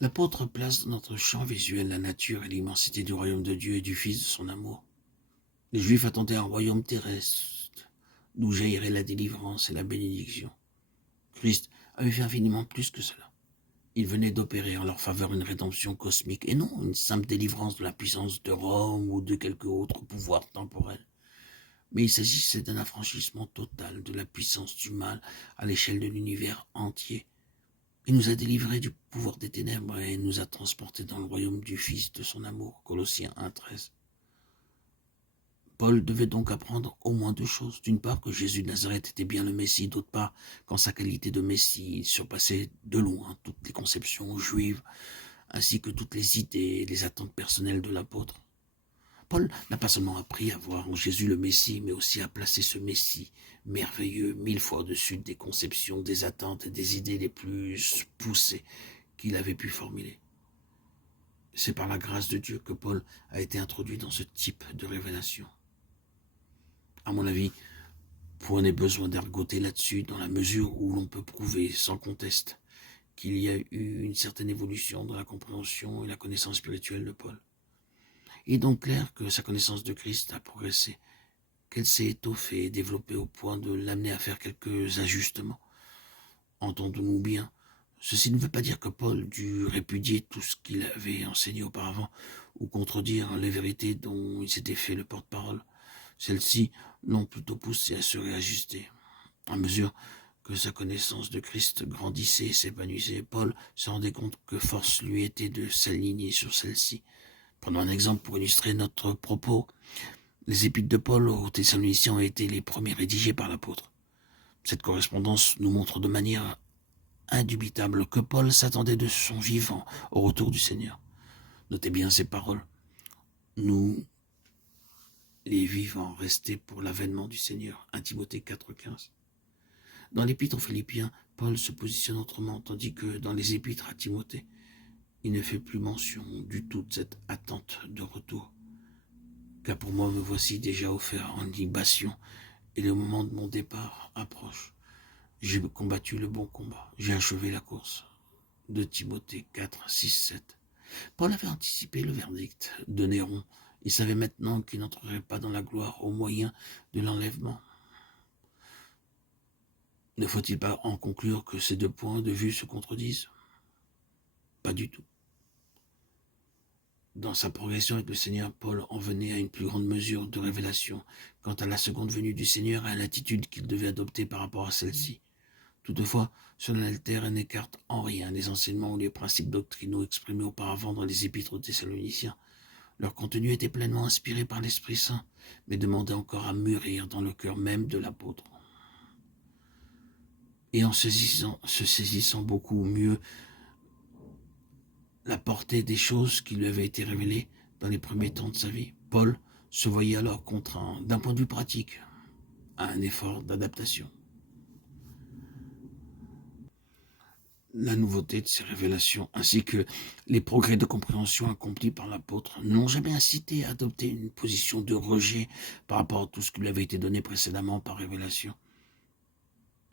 L'apôtre place dans notre champ visuel la nature et l'immensité du royaume de Dieu et du Fils de son amour. Les Juifs attendaient un royaume terrestre, d'où jaillirait la délivrance et la bénédiction. Christ avait fait infiniment plus que cela. Il venait d'opérer en leur faveur une rédemption cosmique, et non une simple délivrance de la puissance de Rome ou de quelque autre pouvoir temporel. Mais il s'agissait d'un affranchissement total de la puissance du mal à l'échelle de l'univers entier. Il nous a délivrés du pouvoir des ténèbres et nous a transportés dans le royaume du Fils de son amour. Colossiens 1,13. Paul devait donc apprendre au moins deux choses. D'une part, que Jésus de Nazareth était bien le Messie. D'autre part, qu'en sa qualité de Messie, il surpassait de loin toutes les conceptions juives, ainsi que toutes les idées et les attentes personnelles de l'apôtre. Paul n'a pas seulement appris à voir en Jésus le Messie, mais aussi à placer ce Messie merveilleux 1000 fois au-dessus des conceptions, des attentes et des idées les plus poussées qu'il avait pu formuler. C'est par la grâce de Dieu que Paul a été introduit dans ce type de révélation. À mon avis, point n'est besoin d'ergoter là-dessus dans la mesure où l'on peut prouver sans conteste qu'il y a eu une certaine évolution dans la compréhension et la connaissance spirituelle de Paul. Il est donc clair que sa connaissance de Christ a progressé, qu'elle s'est étoffée et développée au point de l'amener à faire quelques ajustements. Entendons-nous bien, ceci ne veut pas dire que Paul dut répudier tout ce qu'il avait enseigné auparavant ou contredire les vérités dont il s'était fait le porte-parole. Celles-ci l'ont plutôt poussé à se réajuster. À mesure que sa connaissance de Christ grandissait et s'épanouissait, Paul se rendait compte que force lui était de s'aligner sur celle-ci. Prenons un exemple pour illustrer notre propos. Les épîtres de Paul aux Thessaloniciens ont été les premiers rédigés par l'apôtre. Cette correspondance nous montre de manière indubitable que Paul s'attendait de son vivant au retour du Seigneur. Notez bien ces paroles. Nous, les vivants, restés pour l'avènement du Seigneur. 1 Timothée 4,15. Dans l'épître aux Philippiens, Paul se positionne autrement, tandis que dans les épîtres à Timothée, il ne fait plus mention du tout de cette attente de retour. Car pour moi, me voici déjà offert en libation, et le moment de mon départ approche. J'ai combattu le bon combat, j'ai achevé la course. De Timothée 4, 6, 7. Paul avait anticipé le verdict de Néron. Il savait maintenant qu'il n'entrerait pas dans la gloire au moyen de l'enlèvement. Ne faut-il pas en conclure que ces deux points de vue se contredisent? Pas du tout. Dans sa progression avec le Seigneur, Paul en venait à une plus grande mesure de révélation quant à la seconde venue du Seigneur et à l'attitude qu'il devait adopter par rapport à celle-ci. Toutefois, cela n'altère et n'écarte en rien les enseignements ou les principes doctrinaux exprimés auparavant dans les épîtres aux Thessaloniciens. Leur contenu était pleinement inspiré par l'Esprit Saint, mais demandait encore à mûrir dans le cœur même de l'apôtre. Et en se saisissant beaucoup mieux la portée des choses qui lui avaient été révélées dans les premiers temps de sa vie, Paul se voyait alors contraint, d'un point de vue pratique, à un effort d'adaptation. La nouveauté de ces révélations, ainsi que les progrès de compréhension accomplis par l'apôtre, n'ont jamais incité à adopter une position de rejet par rapport à tout ce qui lui avait été donné précédemment par révélation.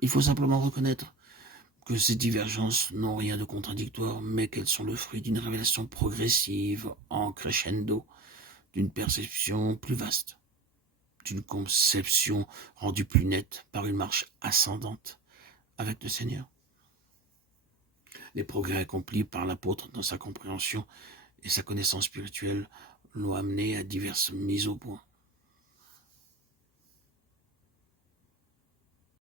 Il faut simplement reconnaître que ces divergences n'ont rien de contradictoire, mais qu'elles sont le fruit d'une révélation progressive, en crescendo, d'une perception plus vaste, d'une conception rendue plus nette par une marche ascendante avec le Seigneur. Les progrès accomplis par l'apôtre dans sa compréhension et sa connaissance spirituelle l'ont amené à diverses mises au point.